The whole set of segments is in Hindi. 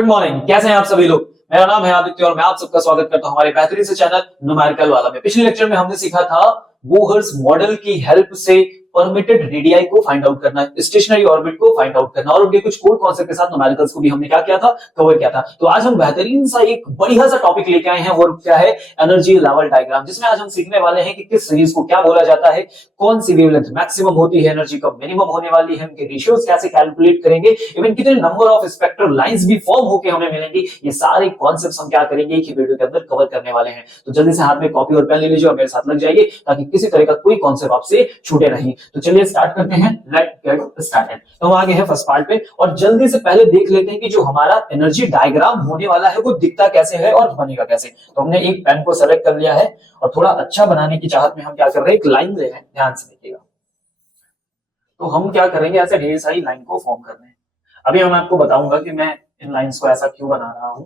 Good morning. कैसे हैं आप सभी लोग। मेरा नाम है आदित्य और मैं आप सबका स्वागत करता हूं हमारे बेहतरीन से चैनल न्यूमेरिकल वाला में। पिछले लेक्चर में हमने सीखा था बोहर्स मॉडल की हेल्प से परमिटेड रेडियाई को फाइंड आउट करना, स्टेशनरी ऑर्बिट को फाइंड आउट करना और उनके कुछ कोर कॉन्सेप्ट के साथ न्यूमेरिकल्स को भी हमने क्या किया था, कवर किया था। तो आज हम बेहतरीन सा एक बढ़िया सा टॉपिक लेके आए हैं, वो क्या है, एनर्जी लेवल डायग्राम, जिसमें आज हम सीखने वाले हैं कि किस सीरीज को क्या बोला जाता है, कौन सी वेवलेंथ मैक्सिमम होती है, एनर्जी कब मिनिमम होने वाली है, उनके रेशियोज कैसे कैलकुलेट करेंगे, इवन कितने नंबर ऑफ स्पेक्ट्रल लाइंस भी फॉर्म होकर हमें मिलेंगी। ये सारे कॉन्सेप्ट्स हम क्या करेंगे एक ही वीडियो के अंदर कवर करने वाले हैं। तो जल्दी से हाथ में कॉपी और पेन ले लीजिए और मेरे साथ लग जाइए ताकि किसी तरह का कोई कॉन्सेप्ट आपसे छूटे नहीं। तो चलिए स्टार्ट करते हैं, लेट्स गेट स्टार्टेड। तो हम आगे हैं फर्स्ट पार्ट पे और जल्दी से पहले देख लेते हैं कि जो हमारा एनर्जी डायग्राम होने वाला है वो दिखता कैसे है और बनेगा कैसे। तो हमने एक पेन को सेलेक्ट कर लिया है और थोड़ा अच्छा बनाने की चाहत में हम क्या कर रहे हैं, एक लाइन ले रहे हैं, ध्यान से देखिएगा। तो हम क्या करेंगे, ऐसे ढेर सारी लाइन को फॉर्म कर रहे हैं। अभी मैं आपको बताऊंगा कि मैं इन लाइंस को ऐसा क्यों बना रहा हूं,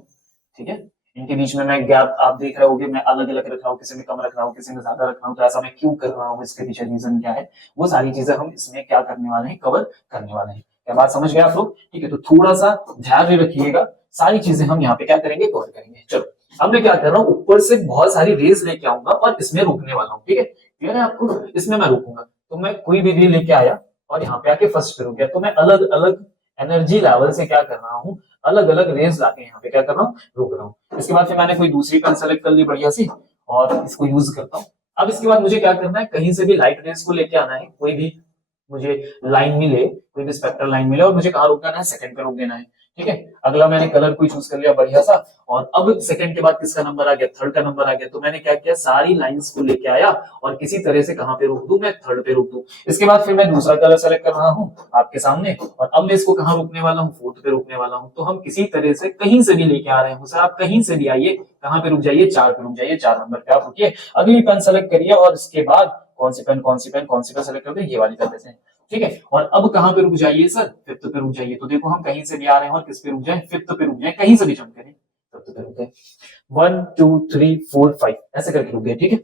ठीक है। इनके बीच में मैं गैप आप देख रहे होंगे, मैं अलग अलग रख रहा हूँ, किसी में कम रख रहा हूँ, किसी में ज्यादा रख रहा हूँ। तो ऐसा मैं क्यों कर रहा हूँ, इसके पीछे रीजन क्या है, वो सारी चीजें हम इसमें क्या करने वाले हैं, कवर करने वाले हैं। क्या बात समझ गए आप लोग, ठीक है। तो थोड़ा सा ध्यान रखिएगा, सारी चीजें हम यहाँ पे क्या करेंगे, कवर करेंगे। चलो अब मैं क्या कर रहा हूँ, ऊपर से बहुत सारी रेज लेके आऊंगा और इसमें रोकने वाला हूँ, ठीक है। क्लियर है आपको, इसमें मैं रोकूंगा। तो मैं कोई भी रे लेके आया और यहाँ पे आके फर्स्ट पे रुक गया, तो मैं अलग अलग एनर्जी लेवल से क्या कर रहा हूँ, अलग अलग रेंज लाके यहाँ पे क्या कर रहा हूँ, रोक रहा हूँ। इसके बाद फिर मैंने कोई दूसरी पेन सेलेक्ट कर ली बढ़िया सी और इसको यूज करता हूँ। अब इसके बाद मुझे क्या करना है, कहीं से भी लाइट रेंज को लेके आना है, कोई भी मुझे लाइन मिले, कोई भी स्पेक्ट्रल लाइन मिले और मुझे कहाँ रोक देना है, सेकंड पे रोक देना है, ठीक है। अगला मैंने कलर को चूज कर लिया बढ़िया सा और अब सेकंड के बाद किसका नंबर आ गया, थर्ड का नंबर आ गया। तो मैंने क्या किया, सारी लाइंस को लेके आया और किसी तरह से कहां पे रोक दूं, मैं थर्ड पे रोक दूं। इसके बाद फिर मैं दूसरा कलर सेलेक्ट कर रहा हूं आपके सामने और अब मैं इसको कहां रोकने वाला हूं, फोर्थ पे रोकने वाला हूं। तो हम किसी तरह से कहीं से भी लेके आ रहे हैं सर, आप कहीं से भी आइए, कहां पे रुक जाइए, 4 पे रुक जाइए, 4 नंबर पे आप रुकिए। अगली पेन सेलेक्ट करिए और इसके बाद कौन सी पेन सेलेक्ट कर दे, ये वाली कर देते हैं, ठीक है। और अब कहां पे रुक जाइए सर, फिफ्थ पे रुक जाइए। तो देखो हम कहीं से भी आ रहे हैं और किस पे रुक जाए, फिफ्थ पे रुक जाए, कहीं से भी जंप करें, फिफ्थ पे रुक गए। 1 2 3 4 5 ऐसे करके रुक गए, ठीक है।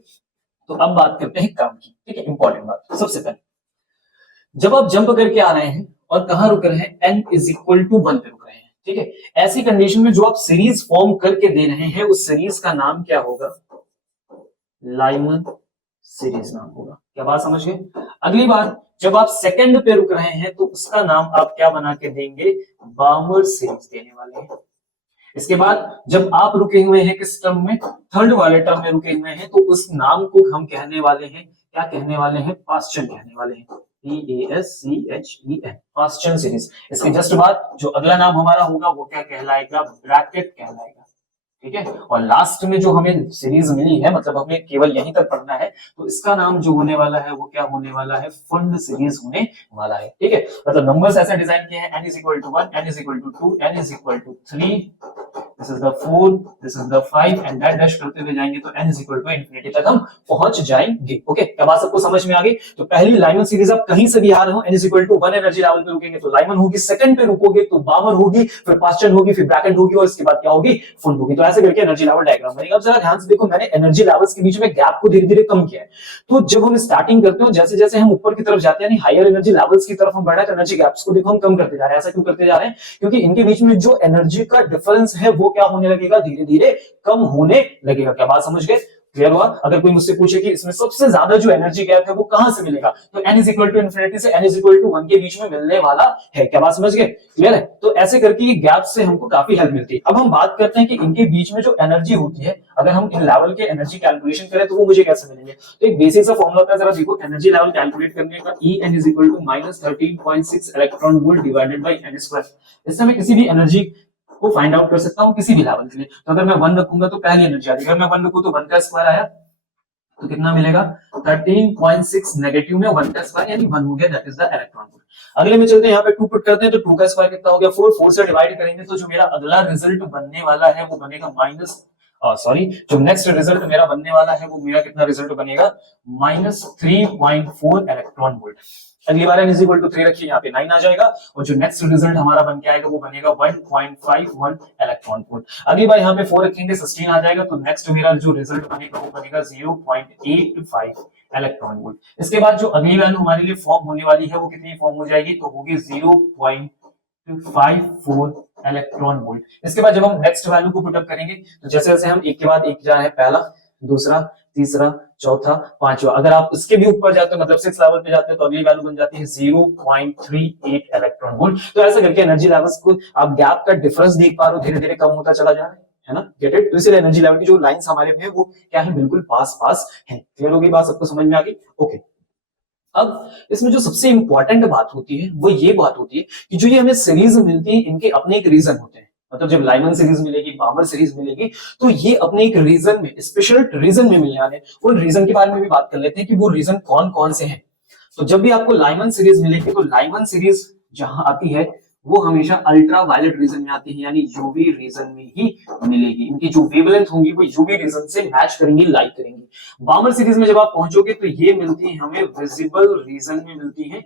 तो अब बात करते हैं काम की, ठीक है। इंपॉर्टेंट बात, सबसे पहले जब आप जंप करके आ रहे हैं और कहां रुक रहे हैं, n = 1 पे रुक रहे हैं, ठीक है। ऐसी कंडीशन में जो आप सीरीज फॉर्म करके दे रहे हैं उस सीरीज का नाम क्या होगा, लाइमन सीरीज नाम होगा। क्या बात समझ गए। अगली बात, जब आप सेकंड पे रुक रहे हैं तो उसका नाम आप क्या बना के देंगे, बामर सीरीज देने वाले हैं। इसके बाद जब आप रुके हुए हैं किस टर्म में, थर्ड वाले टर्म में रुके हुए हैं, तो उस नाम को हम कहने वाले हैं, क्या कहने वाले हैं, पास्चन कहने वाले हैं, PASCHEN, पास्चन सीरीज। इसके जस्ट बाद जो अगला नाम हमारा होगा वो क्या कहलाएगा, ब्रैकेट कहलाएगा, ठीक है। और लास्ट में जो हमें सीरीज मिली है, मतलब हमें केवल यहीं तक पढ़ना है, तो इसका नाम जो होने वाला है वो क्या होने वाला है, फंड सीरीज होने वाला है, ठीक है। मतलब नंबर्स ऐसे डिजाइन किए हैं, n = 1, n = 2, n = 3, this is the 4, this is the 5 and that dash करते हुए जाएंगे तो n = इंफिनिटी तक हम पहुंच जाएंगे। ओके, क्या बात सबको समझ में आ गई। तो पहली लाइमन सीरीज आप कहीं से भी आ रहे हो, n = 1 एनर्जी लेवल पे रुकेंगे तो लाइमन होगी, सेकंड पे रुकोगे तो बामर होगी, फिर पास्चन होगी, फिर ब्रैकेट होगी और इसके बाद क्या होगी, फुल होगी। तो ऐसे करके एनर्जी लेवल डायग्राम बनेगा। अब जरा ध्यान से देखो, मैंने एनर्जी लेवल्स के बीच में गैप को धीरे धीरे कम किया है। तो जब हम स्टार्टिंग करते हैं, जैसे जैसे हम ऊपर की तरफ जाते हैं, यानी हायर एनर्जी लेवल्स की तरफ हम बढ़ रहे हैं, एनर्जी गैप्स को देखो हम कम करते जा रहे हैं। ऐसा क्यों करते जा रहे हैं, क्योंकि इनके बीच में जो एनर्जी का डिफरेंस है वो क्या होने लगेगा, धीरे धीरे कम होने लगेगा। क्या बात समझ गए, क्लियर हुआ। अगर कोई मुझसे पूछे कि इसमें सबसे ज्यादा जो एनर्जी गैप है वो कहां से मिलेगा, तो n = इंफिनिटी से n = 1 के बीच में मिलने वाला है। क्या बात समझ गए, क्लियर है। तो ऐसे करके ये गैप से हमको काफी हेल्प मिलती है। अब हम बात करते हैं कि इनके बीच में जो एनर्जी होती है, अगर हम इन लेवल के एनर्जी कैलकुलेशन करें तो वो मुझे कैसे मिलेंगे। तो एक बेसिक सा फॉर्मूला होता है, जरा देखो, एनर्जी लेवल कैलकुलेट करने का, En = -13.6 electron volt divided by n²। इससे मैं किसी भी एनर्जी को फाइंड आउट कर सकता हूं किसी भी लेवल के लिए। तो अगर मैं 1 रखूंगा तो पहली एनर्जी आ जाएगी, अगर मैं 1 रखूं तो 1 का स्क्वायर आया तो कितना मिलेगा, 13.6 नेगेटिव में 1 का स्क्वायर यानी 1 हो गया, that is the electron volt. अगले में चलते हैं, यहाँ पे 2 पुट करते हैं तो 2 का स्क्वायर कितना हो गया, 4, 4 से डिवाइड करेंगे तो जो मेरा अगला रिजल्ट बनने वाला है वो बनेगा जो नेक्स्ट रिजल्ट मेरा बनने वाला है वो मेरा कितना रिजल्ट बनेगा, -3.4 इलेक्ट्रॉन वोल्ट। अगली बार n = 3 रखिए, यहाँ पे 9 आ जाएगा और जो नेक्स्ट रिजल्ट हमारा बन के आएगा वो बनेगा 1.51 इलेक्ट्रॉन वोल्ट। अगली बार यहाँ पे 4 रखेंगे, 16 आ जाएगा, तो नेक्स्ट मेरा जो रिजल्ट बनेगा वो बनेगा 0.85 इलेक्ट्रॉन वोल्ट। इसके बाद जो अगली वैल्यू हमारे लिए फॉर्म होने वाली है वो कितनी फॉर्म हो जाएगी, तो होगी 0.25 54 इलेक्ट्रॉन वोल्ट। इसके बाद जब हम नेक्स्ट वैल्यू को पुटअप करेंगे तो जैसे जैसे हम एक के बाद एक जा रहे हैं, पहला, दूसरा, तीसरा, चौथा, पांचवा, अगर आप उसके भी ऊपर जाते हो मतलब 6 लेवल पे जाते हो तो अगली वैल्यू बन जाती है 0.38 इलेक्ट्रॉन वोल्ट। तो ऐसा करके एनर्जी लेवल्स को आप गैप का डिफरेंस देख पा रहे हो, धीरे धीरे कम होता चला जा रहा है ना, गेट इट। तो इसलिए एनर्जी लेवल की जो लाइंस हमारे में है वो क्या है, बिल्कुल पास पास है। क्लियर हो गई बात, सबको समझ में आ गई? ओके। अब इसमें जो सबसे इंपॉर्टेंट बात होती है वो ये बात होती है कि जो ये हमें सीरीज मिलती है इनके अपने एक रीजन होते हैं। मतलब जब लाइमन सीरीज मिलेगी, बामर सीरीज मिलेगी, तो ये अपने एक रीजन में, स्पेशल रीजन में मिलने वाले। उन रीजन के बारे में भी बात कर लेते हैं कि वो रीजन कौन कौन से हैं। तो जब भी आपको लाइमन सीरीज मिलेगी तो लाइमन सीरीज जहां आती है वो हमेशा अल्ट्रा वायलेट रीजन में आती है, यानी यूवी रीजन में ही मिलेगी। इनकी जो वेवलेंथ होंगी वो यूवी रीजन से मैच करेंगी, लाइक करेंगी। बामर सीरीज में जब आप पहुंचोगे तो ये मिलती है हमें विजिबल रीजन में मिलती है।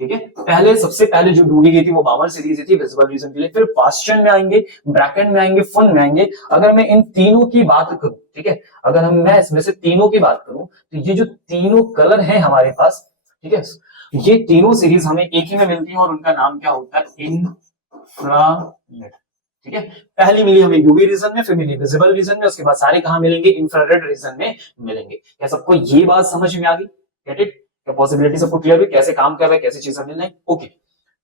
ठीक है, पहले सबसे पहले जो ढूंढी गई थी वो बामर सीरीज थी विजिबल रीजन के लिए, फिर पास्चन में आएंगे, ब्रैकेट में आएंगे, फुन में आएंगे। अगर मैं इन तीनों की बात करूं, ठीक है, अगर मैं इसमें से तीनों की बात करूं तो ये जो तीनों कलर हैं हमारे पास, ठीक है, ये तीनों सीरीज हमें एक ही में मिलती है और उनका नाम क्या होता है, इंफ्रारेड। ठीक है, पहली मिली हमें यूवी रीजन में, फिर मिली विजिबल रीजन में, उसके बाद सारे कहां मिलेंगे, इंफ्रारेड रीजन में मिलेंगे। क्या सबको ये बात समझ में आ गई? Get it? क्या पॉसिबिलिटी सबको क्लियर हुई, कैसे काम कर रहा है, कैसी चीजें मिल रही? ओके,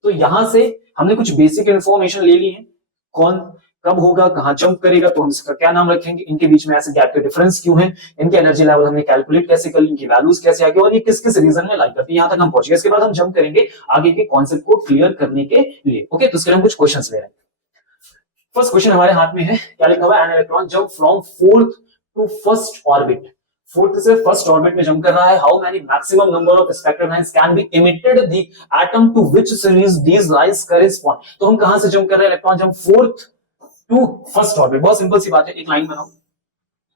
तो यहां से हमने कुछ बेसिक इंफॉर्मेशन ले ली है, कौन कब होगा, कहां जंप करेगा, तो हम इसका क्या नाम रखेंगे, इनके बीच में ऐसे गैप के डिफरेंस क्यों है, इनके एनर्जी लेवल हमने कैलकुलेट कैसे कर ली, इनकी वैल्यूज कैसे आगे और ये किस किस रीजन में लाइक करती है, यहां तक हम पहुंच गए। इसके बाद हम जंप करेंगे आगे के कॉन्सेप्ट को क्लियर करने के लिए। ओके, तो इसके लिए हम कुछ क्वेश्चंस ले रहे हैं। फर्स्ट क्वेश्चन हमारे हाथ में है, क्या लिखा हुआ है, an electron jump from fourth to first orbit. Fourth से फर्स्ट ऑर्बिट में जंप कर रहा है। How many maximum number of spectral lines can be emitted the atom to which series these lines correspond. तो हम कहां से जंप कर रहे हैं, electron jump fourth to first orbit. बहुत सिंपल सी बात है, एक लाइन बनाओ,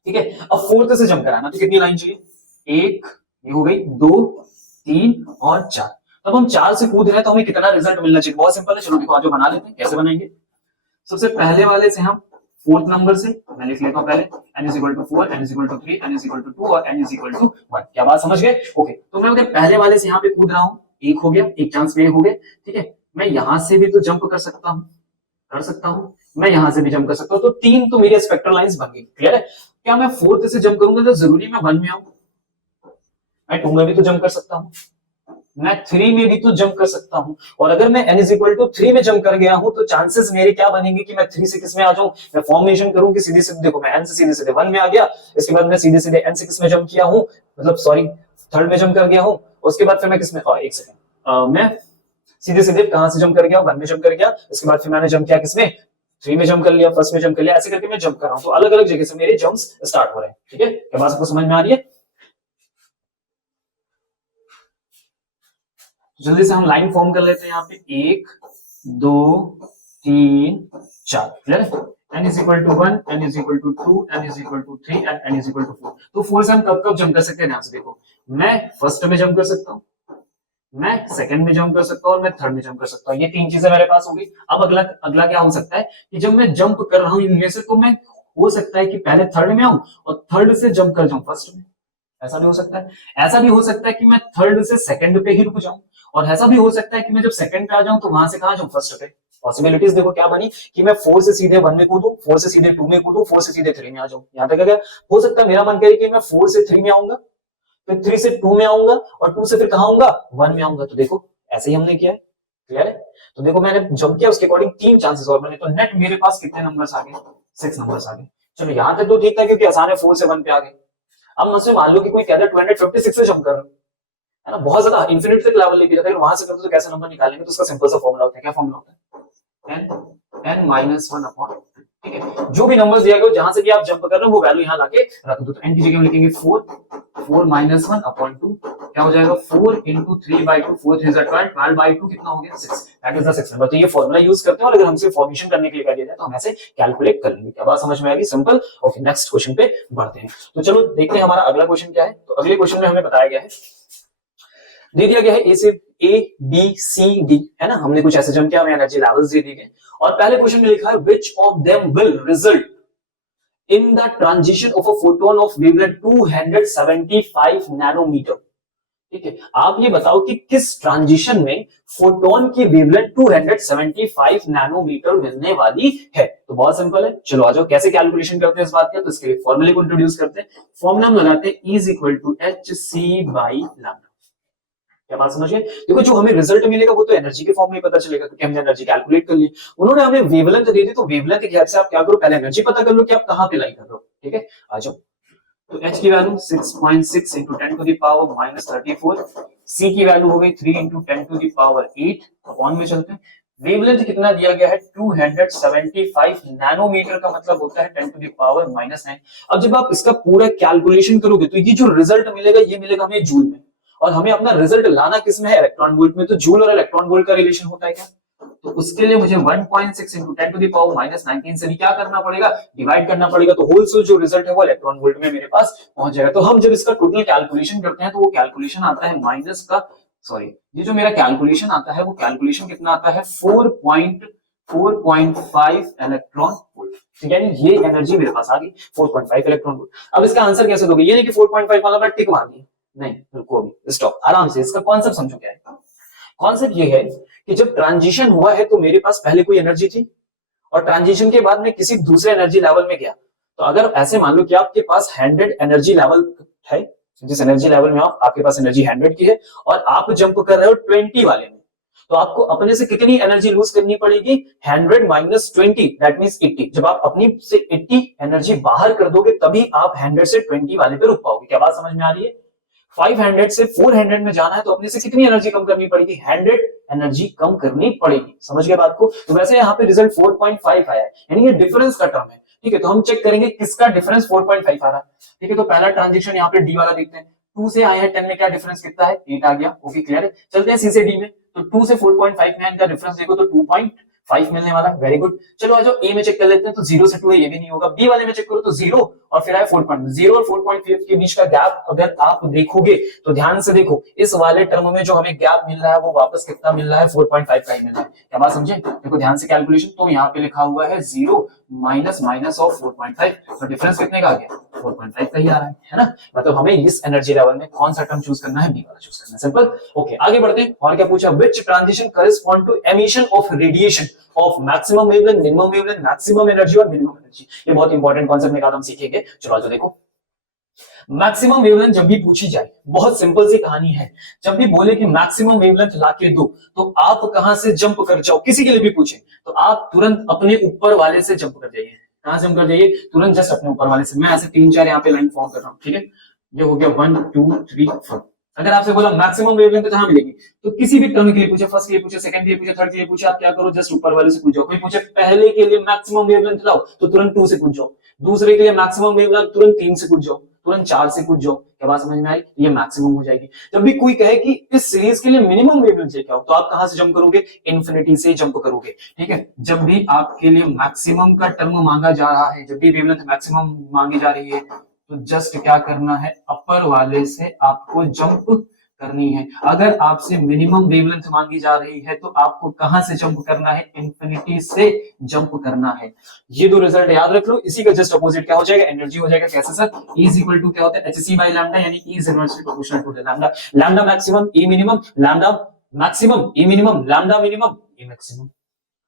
ठीक है। अब फोर्थ से जंप कराना तो कितनी लाइन चाहिए, एक, ये हो गई, 2, 3 और 4। तब हम 4 से कूद रहे हैं तो हमें कितना रिजल्ट मिलना चाहिए, बहुत सिंपल है। चलो देखो, आज जो बना लेते हैं, कैसे बनाएंगे। सबसे पहले वाले से हम फोर्थ नंबर से मैं लिख लेता हूं पहले, n = 4, n = 3, n = 2 और n = 1। क्या बात समझ गए? ओके, तो मैं पहले वाले से यहाँ पे कूद रहा हूं, एक हो गया, एक चांस पे हो गया, ठीक है। मैं यहां से भी तो जंप कर सकता हूं, मैं यहां से भी जंप कर सकता हूं, तो 3 तो मेरी स्पेक्ट्रल लाइंस बन गई। क्लियर है? क्या मैं फोर्थ से जंप करूंगा तो जरूरी मैं 1 में आऊं, मैं 2 में भी तो जंप कर सकता हूं, मैं 3 में भी तो जंप कर सकता हूं। और अगर मैं n = 3 में जंप कर गया हूं तो चांसेस मेरे क्या बनेंगे कि मैं 3 से किस में आ जाऊं, मैं फॉर्मेशन करूं कि सीधे सीधे, देखो मैं n से सीधे सीधे 1 में आ गया, इसके बाद मैं सीधे सीधे n से किस में जंप किया हूं, मतलब सॉरी थर्ड में जंप कर गया हूं, उसके बाद फिर मैं किस में, एक सेकंड, मैं सीधे सीधे कहां से जंप कर गया, 1 में जंप कर गया, इसके बाद फिर मैंने जंप किया किसमें, 3 में जंप कर लिया, फर्स्ट में जंप कर लिया, ऐसे करके मैं जंप कर रहा हूं। तो अलग अलग जगह से मेरे जंप्स स्टार्ट हो रहे हैं। ठीक है, क्या बात आपको समझ में आ रही है? जल्दी से हम लाइन फॉर्म कर लेते हैं यहाँ पे, 1, 2, 3, 4। क्लियर है? n = 1, n = 2, n = 3 and n = 4। तो 4 से हम कब कब जंप कर सकते हैं, ध्यान से देखो, मैं फर्स्ट में जंप कर सकता हूं, मैं सेकंड में जंप कर सकता हूं और मैं थर्ड में जंप कर सकता हूं। ये 3 चीजें मेरे पास हो गई। अब अगला क्या हो सकता है कि जब मैं जंप कर रहा हूं इनमें से, तो मैं हो सकता है कि पहले थर्ड में आऊं और थर्ड से जंप कर जाऊं फर्स्ट में, ऐसा भी हो सकता है। ऐसा भी हो सकता है कि मैं थर्ड से सेकंड पे ही रुक जाऊं, और ऐसा भी हो सकता है कि मैं जब सेकंड पे आ जाऊं तो वहां से कहां जाऊं, फर्स्ट पे। पॉसिबिलिटीज देखो क्या बनी कि मैं 4 से सीधे 1 में कूदूं, 4 से सीधे 2 में कूदूं, 4 से सीधे 3 में आ जाऊं। यहां तक अगर हो सकता है मेरा मन करे कि मैं 4 से 3 में आऊंगा, फिर 3 से 2 में आऊंगा और 2 से फिर कहां आऊंगा, 1 में आऊंगा। तो देखो ऐसे ही हमने किया है। क्लियर है? तो देखो मैंने जंप किया, उसके अकॉर्डिंग 3 चांसेस और बने, तो नेट मेरे पास कितने नंबर्स आ गए, 6 नंबर्स आ गए। चलो यहां तक तो ठीक था क्योंकि आसान है, 4 से 1 पे आ गए। अब मुझसे मान लो कि कोई कहता है 256 से जंप कर रहा है ना, बहुत ज्यादा इंफिनिट तक लेवल लेके जाता है, वहां से करते तो कैसे नंबर निकालेंगे, तो उसका सिंपल सा फॉर्मूला होता है। क्या फॉर्मूला होता है, n - 1 ठीक है, जो भी नंबर्स दिया गया जहां से भी आप जंप कर रहे हो वो वैल्यू यहां लाके रख दो। तो n की जगह हम लिखेंगे 4 - 1/2, क्या हो जाएगा, 4 × 3/2, 4 3 12, 12/2 कितना हो गया, 6। That is the 6 number. तो ये फॉर्मूला यूज करते हैं और अगर हमसे फॉर्मेशन करने के लिए कह दिया जाए तो हम ऐसे कैलकुलेट कर लेंगे। क्या बात समझ में आ गई? सिंपल। ओके, नेक्स्ट क्वेश्चन पे बढ़ते हैं। तो चलो देखते हैं हमारा अगला क्वेश्चन क्या है। तो अगले क्वेश्चन में हमें बताया गया है, दे दिया गया है A B C D, है ना, हमने कुछ ऐसे जंप किया, हमें एनर्जी लेवल्स दे दिए गए और पहले क्वेश्चन में लिखा है which of them will result in the transition of a photon of wavelength 275 nanometer। ठीक है, आप ये बताओ कि किस ट्रांजिशन में फोटोन की वेवलेंथ 275 नैनोमीटर मिलने वाली है। तो बहुत सिंपल है, चलो आ जाओ कैसे कैलकुलेशन करते हैं इस बात का। तो इसके लिए फॉर्मूले को इंट्रोड्यूस करते हैं। फॉर्मूला हम लगाते हैं E equal to H C by lambda. क्या बात समझिए, देखो जो हमें रिजल्ट मिलेगा वो तो एनर्जी के फॉर्म में पता चलेगा क्योंकि हमने एनर्जी कैलकुलेट कर ली। उन्होंने हमें वेवलेंथ दे दी, तो वेवलेंथ के हिसाब से आप क्या करो, पहले एनर्जी पता कर लो कि आप कहां पे लाई कर रहे हो। ठीक है, आ जाओ। तो h की value 6.6 into 10 to the power minus 34, c की वैल्यू हो गई 3 into 10 to the power 8, upon में चलते हैं। वेवलेंथ कितना दिया गया है 275 नैनोमीटर, का मतलब होता है 10 टू द पावर माइनस 9। अब जब आप इसका पूरा कैलकुलेशन करोगे तो ये जो रिजल्ट मिलेगा ये मिलेगा हमें जूल में, और हमें अपना रिजल्ट लाना किस में है, इलेक्ट्रॉन वोल्ट में। तो जूल और इलेक्ट्रॉन वोल्ट का रिलेशन होता है क्या, तो उसके लिए मुझे 1.6 into 10 to the power minus 19 से भी क्या करना पड़ेगा, डिवाइड करना पड़ेगा। तो होलसेल जो रिजल्ट है वो इलेक्ट्रॉन वोल्ट में मेरे पास पहुंच जाएगा। तो हम जब इसका टोटल कैलकुलेशन करते हैं तो वो कैलकुलेशन आता है माइनस का, सॉरी ये जो मेरा कैलकुलेशन आता है वो कैलकुलेशन कितना आता है 4.5 इलेक्ट्रॉन वोल्ट। ठीक है, ये एनर्जी मेरे पास आ गई 4.5 इलेक्ट्रॉन वोल्ट। अब इसका आंसर कैसे दोगे, ये नहीं कि 4.5 वाला पर टिक मार दिया, नहीं, रुको अभी स्टॉप, आराम से इसका कॉन्सेप्ट समझो। क्या है कॉन्सेप्ट, ये है कि जब ट्रांजिशन हुआ है तो मेरे पास पहले कोई एनर्जी थी और ट्रांजिशन के बाद मैं किसी दूसरे एनर्जी लेवल में गया। तो अगर ऐसे मान लो कि आपके पास 100 एनर्जी लेवल है, जिस एनर्जी लेवल में आपके पास एनर्जी 100 की है और आप जंप कर रहे हो 20 वाले में, तो आपको अपने से कितनी एनर्जी लूज करनी पड़ेगी, 100 माइनस 20 दैट मींस 80। जब आप अपनी से 80 एनर्जी बाहर कर दोगे तभी आप 100 से 20 वाले पे रुक पाओगे। क्या बात समझ में आ रही है, 500 से 400 में जाना है तो अपने से कितनी एनर्जी कम करनी पड़ेगी, 100 एनर्जी कम करनी पड़ेगी। समझ गए बात को। तो वैसे यहाँ पे रिजल्ट 4.5 आया है, यानी ये डिफरेंस का टर्म है। ठीक है, तो हम चेक करेंगे किसका डिफरेंस 4.5 आ रहा है। ठीक है, तो पहला ट्रांजेक्शन यहाँ पे डी वाला देखते हैं। 2 से आए हैं 10 में क्या डिफरेंस कितना है, 8 आ गया। ओके क्लियर है, चलते हैं सी से डी में। तो 2 से 4.5 में इनका डिफरेंस देखो तो 2.5 मिलने वाला, वेरी गुड। चलो आ जाओ ए में चेक कर लेते हैं। तो 0 से 2 है, ये भी नहीं होगा। बी वाले में चेक करो तो 0 और फिर आए 4.0 और 4.5 के बीच का गैप अगर आप देखोगे तो ध्यान से देखो, इस वाले टर्म में जो हमें गैप मिल रहा है वो वापस कितना मिल रहा है, 4.5 का ही मिल रहा है। क्या बात समझे, देखो ध्यान से कैलकुलेशन। तो यहाँ पे लिखा हुआ है 0 माइनस माइनस ऑफ 4.5, तो डिफरेंस कितने का आ गया, 4.5 का ही आ रहा है ना। मतलब हमें इस एनर्जी लेवल में कौन सा टर्म चूज करना है, बी वाला चूज करना है, सिंपल। ओके आगे बढ़ते हैं। और क्या पूछा, which transition correspond to emission of radiation of maximum wavelength, minimum wavelength, maximum energy और मिनिमम एनर्जी। ये बहुत इंपॉर्टेंट कॉन्सेप्ट में हम सीखेंगे। चलो आज देखो, मैक्सिमम वेवलेंथ जब भी पूछी जाए, बहुत सिंपल सी कहानी है, जब भी बोले कि मैक्सिमम वेवलेंथ लाके दो तो आप कहां से जंप कर जाओ, किसी के लिए भी पूछे तो आप तुरंत अपने ऊपर वाले से जंप कर जाइए। कहां से जंप कर जाइए, तुरंत जस्ट अपने ऊपर वाले से। मैं ऐसे 3-4 यहाँ पे लाइन फॉर्म कर रहा हूँ। ठीक है, ये हो गया 1 2 3 4। अगर आपसे बोला मैक्सिमम वेवलेंथ कहां मिलेगी, तो किसी भी टर्म के लिए पूछे, फर्स्ट के लिए पूछे, सेकंड के लिए पूछे, थर्ड के लिए पूछे, आप क्या करो, जस्ट ऊपर वाले से पूछ जाओ। कोई पूछे पहले के लिए मैक्सिमम वेवलेंथ लाओ तो तुरंत 2 से पूछ जाओ, दूसरे के लिए मैक्सिमम वेवलेंथ तुरंत 3 से पूछ जाओ, तुरंत 4 से पूछ जाओ। क्या बात समझ में आई, ये मैक्सिमम हो जाएगी। जब भी कोई कहे कि इस सीरीज के लिए मिनिमम वेवलेंथ क्या हो, तो आप कहां से जंप करोगे, इन्फिनिटी से जंप करोगे। ठीक है, जब भी आपके लिए मैक्सिमम का टर्म मांगा जा रहा है, जब भी वेवलेंथ मैक्सिमम मांगी जा रही है, तो जस्ट क्या करना है, अपर वाले से आपको जंप करनी है। अगर आपसे मिनिमम वेवलेंथ मांगी जा रही है तो आपको कहां से जंप करना है, इन्फिनिटी से जंप करना है। ये दो रिजल्ट याद रख लो। इसी का जस्ट अपोजिट क्या हो जाएगा, एनर्जी हो जाएगा। कैसे sir, E is equal to क्या होता है, hc बाय लैम्डा, यानी E is inversely proportional to lambda. Lambda maximum E minimum, lambda maximum E minimum, lambda minimum E maximum.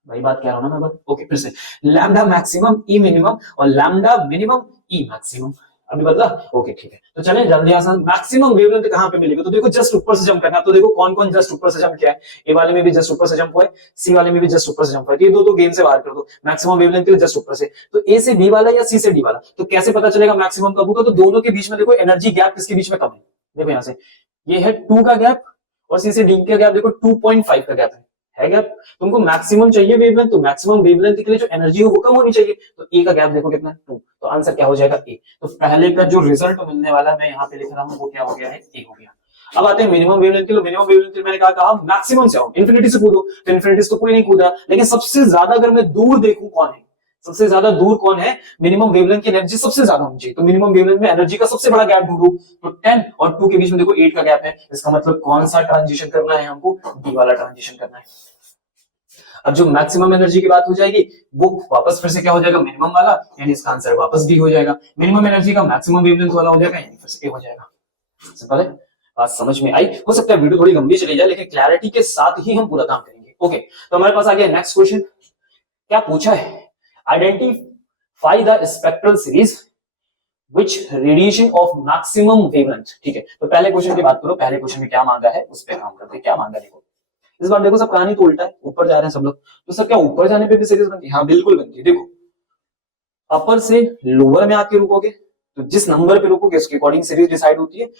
वही बात कह रहा हूं ना मैं बस। ओके फिर से, लैम्डा मैक्सिमम E मिनिमम और लैम्डा मिनिमम E मैक्सिमम। अभी बदला, ओके ठीक है। तो चलें जल्दी आसान, मैक्सिमम वेवलेंथ कहां पे मिलेगा, तो देखो जस्ट ऊपर से जंप करना। तो देखो कौन कौन जस्ट ऊपर से जंप किया है, ए वाले में भी जस्ट ऊपर से जंप हुआ है, सी वाले में भी जस्ट ऊपर से जंप हुआ है। ये दो तो गेम से बाहर कर दो, मैक्सिमम वेवलेंथ के लिए जस्ट ऊपर से। तो ए से बी वाला या सी से डी वाला, तो कैसे पता चलेगा मैक्सिमम कब होगा, तो दोनों के बीच में देखो एनर्जी गैप किसके बीच में कम है। देखो यहां से ये है 2 का गैप और सी से डी का गैप देखो 2.5 का गैप है गैप। तुमको मैक्सिमम चाहिए वेवलेंथ, तो मैक्सिमम वेवलेंथ के लिए जो एनर्जी हो वो कम होनी चाहिए। तो ए का गैप देखो कितना है, 2। तो आंसर क्या हो जाएगा, ए। तो पहले का जो रिजल्ट मिलने वाला मैं यहाँ पे लिख रहा हूँ वो क्या हो गया है, ए हो गया। अब आते हैं मिनिमम वेवलेंथ के लिए। मिनिमम वेवलेंथ मैंने कहा मैक्सिमम से आओ, इन्फिनिटी से कूदो। तो इन्फिनिटी से तो कोई नहीं कूद रहा, लेकिन सबसे ज्यादा अगर मैं दूर देखूं कौन है, सबसे ज्यादा दूर कौन है, मिनिमम वेवलेंथ की एनर्जी सबसे ज्यादा होनी चाहिए। तो मिनिमम वेवलेंथ में एनर्जी का सबसे बड़ा गैप ढूंढो, तो 10 और 2 के बीच में देखो 8 का गैप है। इसका मतलब कौन सा ट्रांजिशन करना है हमको, डी वाला ट्रांजिशन करना है। अब जो मैक्सिमम एनर्जी की बात हो जाएगी वो वापस फिर से क्या हो जाएगा, मिनिमम वाला, यानी इसका आंसर वापस डी हो जाएगा। मिनिमम एनर्जी का मैक्सिमम वेवलेंथ वाला हो जाएगा, यानी फिर से ए हो जाएगा। सिंपल है। बात समझ में आई? हो सकता है वीडियो थोड़ी लंबी चली जाए, लेकिन क्लैरिटी के साथ ही हम पूरा काम करेंगे। ओके, तो हमारे पास आ गया नेक्स्ट क्वेश्चन। क्या पूछा है? Identify the spectral series which radiation of maximum wavelength। ठीक है, तो पहले क्वेश्चन की बात करो, पहले क्वेश्चन में क्या मांगा है उस पर काम करते हैं। क्या मांगा देखो, इस बार देखो सब कहानी तो उल्टा है, ऊपर जा रहे हैं सब लोग। तो सर क्या ऊपर जाने पे भी सीरीज बनती है? हाँ बिल्कुल बनती है। देखो अपर से लोअर में आके रुकोगे तो जिस नंबर पे रुकोगे उसके अकॉर्डिंग सीरीज डिसाइड होती है।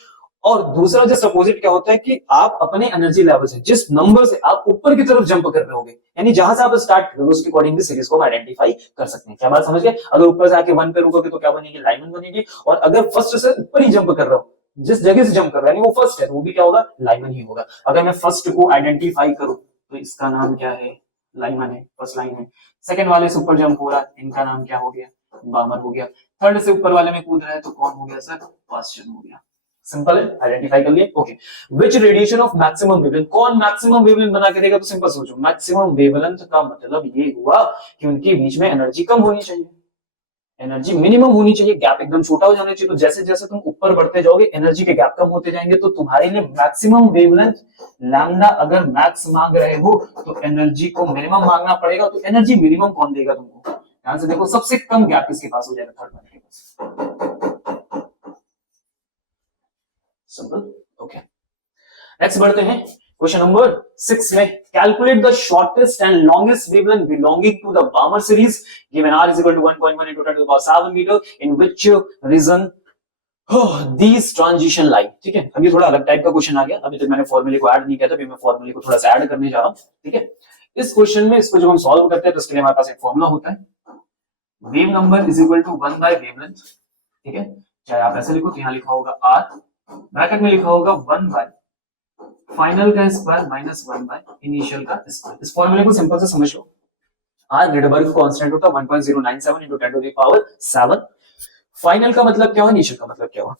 और दूसरा जस्ट अपोजिट क्या होता है कि आप अपने एनर्जी लेवल से जिस नंबर से आप ऊपर की तरफ जंप कर रहे होगे, यानी जहां से आप स्टार्ट कर रहे हो उसके अकॉर्डिंग भी सीरीज को आइडेंटिफाई कर सकते हैं। क्या बात समझ गए? अगर ऊपर से आके 1 पे रुकोगे तो क्या बनेगी? लाइमन बनेगी। और अगर फर्स्ट से ऊपर ही जंप कर रहा हो, जिस जगह से जंप कर रहा है वो फर्स्ट है, तो वो भी क्या होगा? लाइमन ही होगा। अगर मैं फर्स्ट को आइडेंटिफाई करूं तो इसका नाम क्या है? लाइमन है, फर्स्ट लाइन है। सेकंड वाले से ऊपर जंप हो रहा है, इनका नाम क्या हो गया? बामर हो गया। थर्ड से ऊपर वाले में कूद रहा है तो कौन हो गया सर? पास्चन हो गया। सिंपल है, आइडेंटिफाई कर लिए। Okay, which radiation of maximum wavelength, कौन मैक्सिमम वेवलेंथ बना के देगा? तो सिंपल सोचो, मैक्सिमम वेवलेंथ का मतलब ये हुआ कि उनके बीच में एनर्जी कम होनी चाहिए, एनर्जी मिनिमम होनी चाहिए, गैप एकदम छोटा हो जाना चाहिए। तो जैसे जैसे तुम ऊपर बढ़ते जाओगे एनर्जी के गैप कम होते जाएंगे, तो तुम्हारे लिए मैक्सिमम वेवलेंथ लैम्डा अगर मैक्स मांग रहे हो तो एनर्जी को मिनिमम मांगना पड़ेगा। तो एनर्जी मिनिमम कौन देगा तुमको? ध्यान से देखो, सबसे कम गैप किसके पास हो जाएगा? थर्ड वन के पास। सिंपल। ओके, नेक्स्ट बढ़ते हैं क्वेश्चन नंबर 6 में। Calculate the shortest and longest wavelength belonging to the Balmer series given r is equal to 1.1 into 10 to the power 7 meter in which region these transition lie। ठीक है, अभी थोड़ा अलग टाइप का क्वेश्चन आ गया। अभी तक मैंने फॉर्मूले को ऐड नहीं किया था, अभी मैं फॉर्मूले को थोड़ा सा ऐड करने जा रहा हूं। ठीक है, इस क्वेश्चन में इसको जब हम सॉल्व करते हैं तो इसके लिए हमारे पास एक फॉर्मूला होता है, wave number is equal to 1 by wavelength. ठीक है, चाहे आप ऐसे लिखो तो यहाँ लिखा होगा r, ब्रैकेट में लिखा होगा 1 बाय फाइनल का स्क्वायर माइनस 1 बाय इनिशियल का स्क्वायर। इस फॉर्मूले को सिंपल से समझ लो। r रिडबर्ग कांस्टेंट होता है 1.097 into 10 to the power 7। Final का मतलब क्या हुआ? इनिशियल का मतलब क्या हुआ?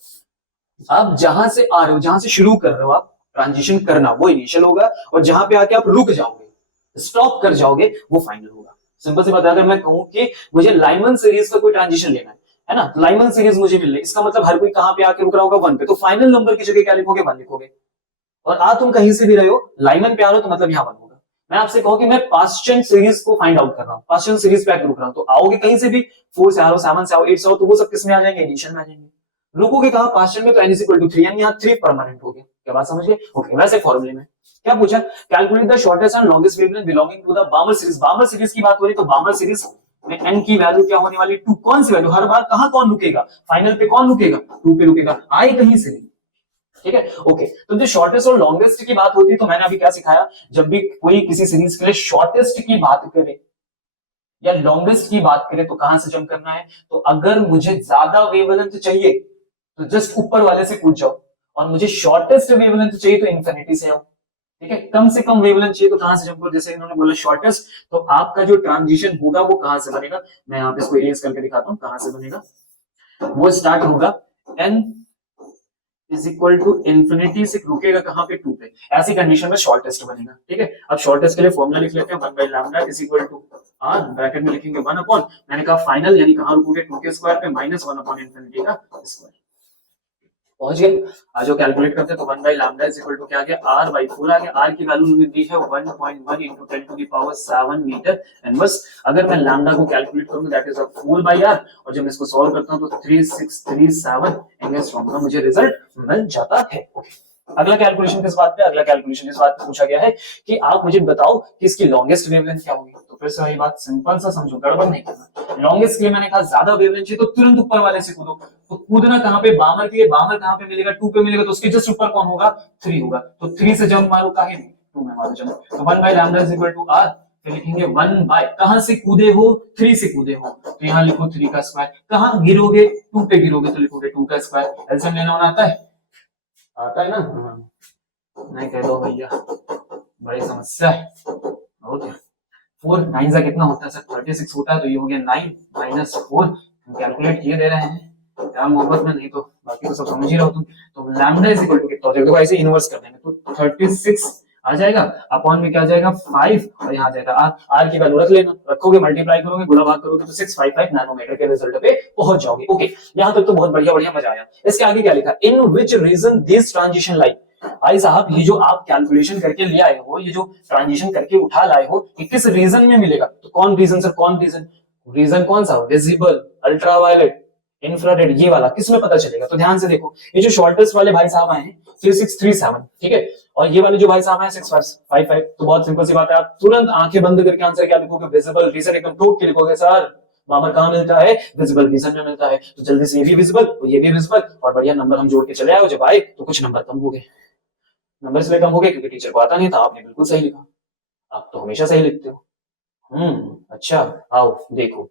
आप जहां से आ रहे हो, जहां से शुरू कर रहे हो आप ट्रांजिशन करना, वो इनिशियल होगा। और जहां पे आके आप रुक जाओगे, स्टॉप कर जाओगे, वो फाइनल होगा। सिंपल सी बात है, अगर मैं कहूं कि मुझे लाइमन सीरीज का कोई ट्रांजिशन लेना है ना, लाइमन सीरीज मुझे मिल रही है, इसका मतलब हर कोई कहां पे आके रुक रहा होगा? 1 पे। तो फाइनल नंबर की जगह क्या लिखोगे? 1 लिखोगे। और आ तुम कहीं से भी रहे हो, लाइमन पे आ रहे हो तो मतलब यहाँ 1 होगा। मैं आपसे कहूं कि मैं पास्चन सीरीज को फाइंड आउट कर रहा हूं, पास्चन सीरीज पे आके रुक रहा हूं, तो आओगे कहीं से भी, 4 से आ रहे हो, 7 से आओ, 8 से आओ, तो वो सब किस में आ जाएंगे? इनिशियल में आ जाएंगे। रुकोगे कहां? पास्चन में। तो n = 3 यानी यहाँ 3 परमानेंट हो गया। क्या बात समझ गए? ओके, वैसे फॉर्मूले में क्या पूछा? Calculate the shortest and longest wavelength belonging to the Balmer series. Balmer series की बात हो रही तो बामर सीरीज में n की वैल्यू क्या होने वाली? 2। कौन सी वैल्यू? हर बार कहां कौन रुकेगा? फाइनल पे कौन रुकेगा? 2 पे रुकेगा, आए कहीं से भी। ठीक है, ओके। तो जो शॉर्टेस्ट और लॉन्गेस्ट की बात होती है तो मैंने अभी क्या सिखाया, जब भी कोई किसी सीरीज के लिए शॉर्टेस्ट की बात करे या लॉन्गेस्ट की बात करे तो कहां से जंप करना है? तो अगर मुझे ज्यादा वेवलेंथ चाहिए तो जस्ट ऊपर वाले से कूद जाओ, और मुझे शॉर्टेस्ट वेवलेंथ चाहिए तो इंफिनिटी से आओ। ठीक है, कम से कम वेवलेंथ चाहिए तो कहां से जंप करो? जैसे इन्होंने बोला शॉर्टेस्ट, तो आपका जो ट्रांजिशन होगा वो कहां से बनेगा? मैं यहाँ पे इसको इरेज करके दिखाता हूं कहां से बनेगा। वो स्टार्ट होगा n is equal to infinity से, रुकेगा कहां पे? 2 पे। ऐसी कंडीशन में शॉर्टेस्ट बनेगा। ठीक है, अब शॉर्टेस्ट के लिए फॉर्मूला लिख लेते हैं, 1 by lambda is equal to r, bracket में लिखेंगे 1 अपॉन, मैंने कहा फाइनल यानी कहां रुकोगे? 2 के स्क्वायर पे माइनस 1 अपॉन इंफिनिटी का स्क्वायर। पहुंच गए? आज जो कैलकुलेट करते हैं तो 1 by lambda is equal to क्या आ गया? r बाय 4 आ गया। r की वैल्यू उन्होंने दी है 1.1 into 10 to the power 7 metre inverse. अगर मैं लैम्डा को कैलकुलेट करूंगा दैट इज 4 बाय r, और जब मैं इसको सॉल्व करता हूं तो 3637 एंगल्स फ्रॉम का मुझे रिजल्ट मिल जाता है। ओके, अगला कैलकुलेशन किस बात पे? अगला कैलकुलेशन इस बात पे पूछा गया है कि आप मुझे बताओ कि इसकी लॉन्गेस्ट वेवलेंथ क्या होगी। तो फिर से वही बात, सिंपल सा समझो, गड़बड़ नहीं करना। लॉन्गेस्ट के लिए मैंने कहा ज्यादा वेवलेंथ चाहिए तो तुरंत ऊपर वाले से कूदो। तो कूदना कहां पे? बामर के लिए। बामर कहां पे मिलेगा? 2 पे मिलेगा, तो उसके जस्ट ऊपर कौन होगा? 3 होगा। तो 3 से जंप मारो, काहे 2 में मारो जंप। तो 1 by lambda is equal to r, फिर लिखेंगे 1 बाय, कहां से कूदे हो? 3 से कूदे हो, तो यहां लिखो 3 का स्क्वायर। कहां गिरोगे? 2 पे गिरोगे, तो लिखोगे 2 का स्क्वायर। एलसीएम लेना होना आता है? आता है ना? नहीं कह दो भैया, बड़ी समस्या है। ओके, 4 9 का कितना होता है सर? 36 होता है, तो ये हो गया 9 माइनस 4। कैलकुलेट किए दे रहे हैं यार मोहब्बत में, नहीं तो बाकी तो सब समझ ही रहो तुम। तो लैम्डा इज इक्वल टू कितना हो जाएगा? देखो ऐसे इन्वर्स कर देंगे तो 36 आ जाएगा, अपॉन में क्या आ जाएगा 5 और यहाँ आ जाएगा आर, आर की वैल्यू रख लेना, रखोगे मल्टीप्लाई करोगे गुणा भाग करोगे तो 655 नैनोमीटर के रिजल्ट पे पहुंच जाओगे। ओके, यहाँ तक तो बहुत बढ़िया बढ़िया मजा आया। इसके आगे क्या लिखा, in which region this transition like, भाई साहब ये जो आप कैलकुलेशन करके ले आए हो, ये जो ट्रांजिशन करके उठा लाए हो, ये किस रीजन में मिलेगा, तो कौन रीजन सर, कौन रीजन, रीजन कौन सा, विजिबल, अल्ट्रावायलेट, इंफ्रारेड, ये वाला किस में पता चलेगा, तो ध्यान से देखो, ये जो शॉर्टेस्ट वाले भाई साहब आए हैं 3637, ठीक है, और ये वाले जो भाई साहब हैं 655, तो बहुत सिंपल सी बात है, आप तुरंत आंखें बंद करके आंसर क्या लिखोगे, विजिबल रीजन एकदम टोक के लिखोगे, सर बामर कहां मिलता है, विजिबल रीजन में मिलता है, तो जल्दी से ये भी विजिबल और ये भी विजिबल, और बढ़िया नंबर हम जोड़ के चले आए, जब आए तो कुछ नंबर कम हो गए, नंबर इसलिए कम हो गए क्योंकि टीचर को आता नहीं था, आपने बिल्कुल सही लिखा, आप तो हमेशा सही लिखते हो। अच्छा, आओ देखो,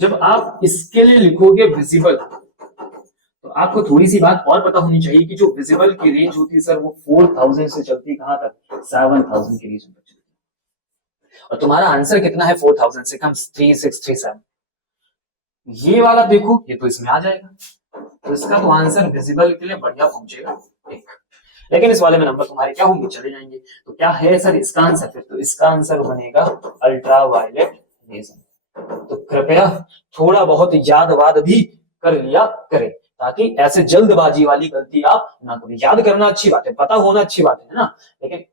जब आप इसके लिए लिखोगे विजिबल, तो आपको थोड़ी सी बात और पता होनी चाहिए कि जो विजिबल की रेंज होती है सर, वो 4000 से चलती कहां तक, 7000 की रीजन तक चलती है, और तुम्हारा आंसर कितना है 4000 से कम, 3637, ये वाला देखो, ये तो इसमें आ जाएगा, तो इसका तो आंसर विजिबल के लिए बढ़िया पहुंचेगा एक, लेकिन इस वाले में नंबर तुम्हारे क्या होंगे, चले जाएंगे, तो क्या है सर इसका आंसर, फिर तो इसका आंसर बनेगा अल्ट्रावायलेट रीजन। तो कृपया थोड़ा बहुत याद वाद भी कर लिया करें, ताकि ऐसे जल्दबाजी वाली गलती आप ना करें। याद करना अच्छी बात है, पता होना अच्छी बात है ना, लेकिन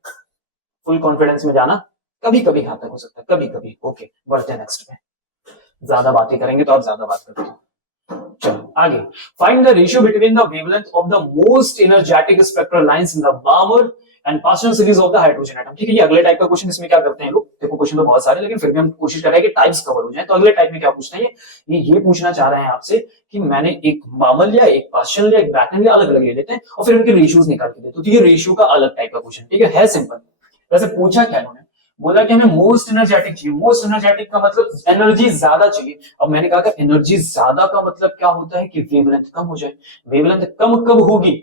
फुल कॉन्फिडेंस में जाना कभी कभी घातक हो सकता है, कभी कभी। ओके, बढ़ते हैं नेक्स्ट में, ज्यादा बातें करेंगे तो आप ज्यादा बात करते हो। चलो आगे, find the ratio between the wavelength of the most energetic spectral lines in the बामर and Paschen series of the hydrogen atom. ठीक है, ये अगले टाइप का क्वेश्चन, इसमें क्या करते हैं लोग, देखो क्वेश्चन तो बहुत सारे, लेकिन फिर भी हम कोशिश कर रहे हैं कि टाइप्स कवर हो जाए। तो अगले टाइप में क्या पूछते हैं, ये पूछना चाह रहे हैं आपसे कि मैंने एक बामर लिया, एक पास्टन लिया, एक ब्रैकेट लिया, अलग अलग ले लेते हैं और फिर उनके रेशियोज निकाल के देते हैं। तो ये रेशियो का अलग टाइप का क्वेश्चन, ठीक है सिंपल। वैसे पूछा क्या इन्होंने, बोला कि हमें मोस्ट एनर्जेटिक चाहिए, मोस्ट एनर्जेटिक का मतलब एनर्जी ज्यादा चाहिए। अब मैंने कहा कि एनर्जी ज्यादा का मतलब क्या होता है कि वेवलेंथ कम हो जाए। वेवलेंथ कम कब होगी,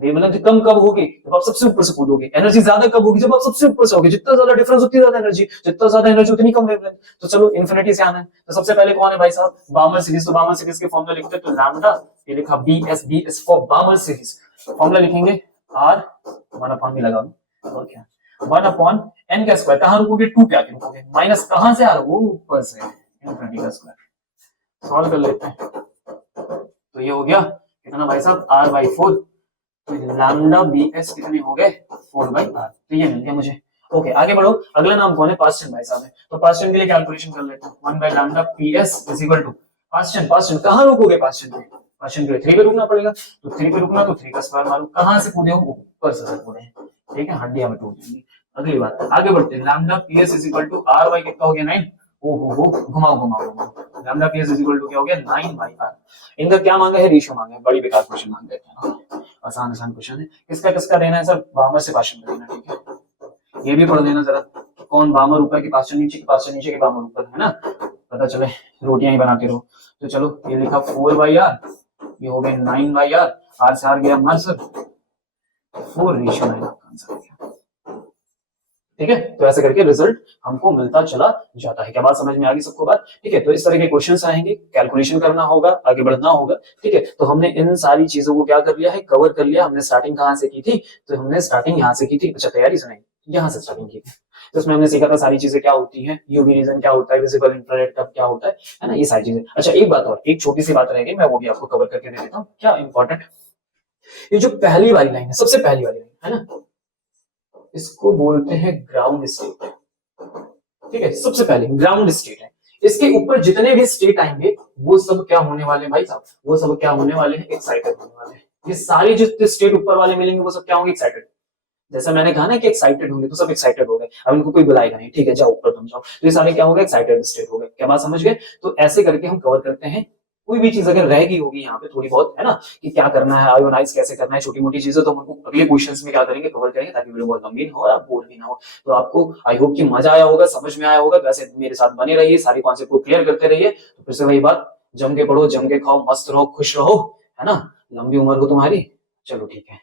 वेवलेंथ कम कब होगी, जब आप सबसे ऊपर से कूदोगे। एनर्जी ज्यादा कब होगी, जब आप सबसे ऊपर से होगे। जितना ज्यादा डिफरेंस उतनी ज्यादा एनर्जी, जितना ज्यादा एनर्जी उतनी कम वेवलेंथ। तो चलो इन्फिनिटी से आना है, तो सबसे पहले कौन है भाई साहब, बामर सीरीज। तो बामर सीरीज के फॉर्मूला लिखते हैं, तो लैम्डा, ये लिखा BS फॉर बामर सीरीज। फॉर्मूला लिखेंगे R 1/, भी लगा दो और क्या 1/n का स्क्वायर। कहां रुकोगे, 2 पे आके रुकोगे, माइनस कहां से आ रहा, वो ऊपर से, इन्फिनिटी का स्क्वायर। सॉल्व कर लेते हैं, तो ये हो गया कितना भाई साहब, R/4। तो लैम्डा BS कितने हो गए, 4/r। तो ये मिल गया मुझे। ओके, आगे बढ़ो, अगला नाम कौन है, पास्टन भाई साहब है। तो पास्टन के लिए कैलकुलेशन कर लेते हैं, 1/λ PS is equal to Paschen कहां रुकोगे, पास्टन के लिए 3 पे रुकना पड़ेगा। तो 3 पे रुकना, तो 3 का स्क्वायर मारो। कहां से कूदे हो, ऊपर से कूदे हैं, ठीक है, हड्डियां में टूट जाएंगी। अगली बात, आगे बढ़ते हैं, lambda PS is equal to R/, कितना हो गया 9। ओहो, घुमाओ। Lambda PS is equal to क्या हो गया, 9/r। इनका क्या मांगा है, रेशियो मांगा है। बड़ी बेकार क्वेश्चन मांग देते हैं, आसान क्वेश्चन है। किसका देना है सर, बामर से पास्टन का देना, ठीक है। ये भी पढ़ लेना जरा, कौन बामर ऊपर की पास्टन नीचे की, पास्टन नीचे के बामर ऊपर, है ना, पता चले, रोटियां ही बनाते रहो। तो चलो, ये लिखा 4/r, ये हो गए 9/r, r से r गया मार सर, 4:9 आंसर गया, ठीक है। तो ऐसे करके रिजल्ट हमको मिलता चला जाता है। क्या बात समझ में आ गई सबको बात, ठीक है। तो इस तरह के क्वेश्चंस आएंगे, कैलकुलेशन करना होगा, आगे बढ़ना होगा, ठीक है। तो हमने इन सारी चीजों को क्या कर लिया है, कवर कर लिया। हमने स्टार्टिंग कहां से की थी, तो हमने स्टार्टिंग यहाँ से की थी। अच्छा, तैयारी सुनाई, यहाँ से स्टार्टिंग की थी। तो इसमें हमने सीखा था सारी चीजें क्या होती हैं, यूवी रीजन क्या होता है, विजिबल इंफ्रारेड कब क्या होता है ना, ये सारी चीजें। अच्छा, एक बात और, एक छोटी सी बात रह गई, मैं वो भी आपको कवर करके दे देता हूँ। क्या इंपॉर्टेंट, ये जो पहली वाली लाइन है, सबसे पहली वाली लाइन है ना, इसको बोलते हैं ग्राउंड स्टेट, ठीक है। सबसे पहले ग्राउंड स्टेट है। इसके ऊपर जितने भी स्टेट आएंगे वो सब क्या होने वाले हैं भाई साहब, वो सब क्या होने वाले हैं, एक्साइटेड होने वाले हैं। ये सारे जो स्टेट ऊपर वाले मिलेंगे वो सब क्या होंगे, एक्साइटेड। जैसा मैंने कहा ना कि एक्साइटेड होंगे, तो सब एक्साइटेड हो गए। अब इनको कोई बुलाएगा नहीं, ठीक है, जाओ ऊपर तुम जाओ। तो ये सारे क्या हो गए, एक्साइटेड स्टेट हो गए। क्या बात समझ गए। तो ऐसे करके हम कवर करते हैं। कोई भी चीज अगर रह गई होगी यहाँ पे थोड़ी बहुत, है ना, कि क्या करना है, आयोनाइज कैसे करना है, छोटी मोटी चीजें, तो हम उनको अगले क्वेश्चंस में क्या करेंगे, कवर करेंगे, ताकि वीडियो बहुत लंबी ना हो और आप बोर भी ना हो। तो आपको आई होप कि मजा आया होगा, समझ में आया होगा। तो ऐसे मेरे साथ बने रहिए, सारी कॉन्सेप्ट को क्लियर करते रहिए। तो फिर से वही बात, जम के पढ़ो, जम के खाओ, मस्त रहो, खुश रहो, है ना, लंबी उम्र हो तुम्हारी। चलो ठीक है।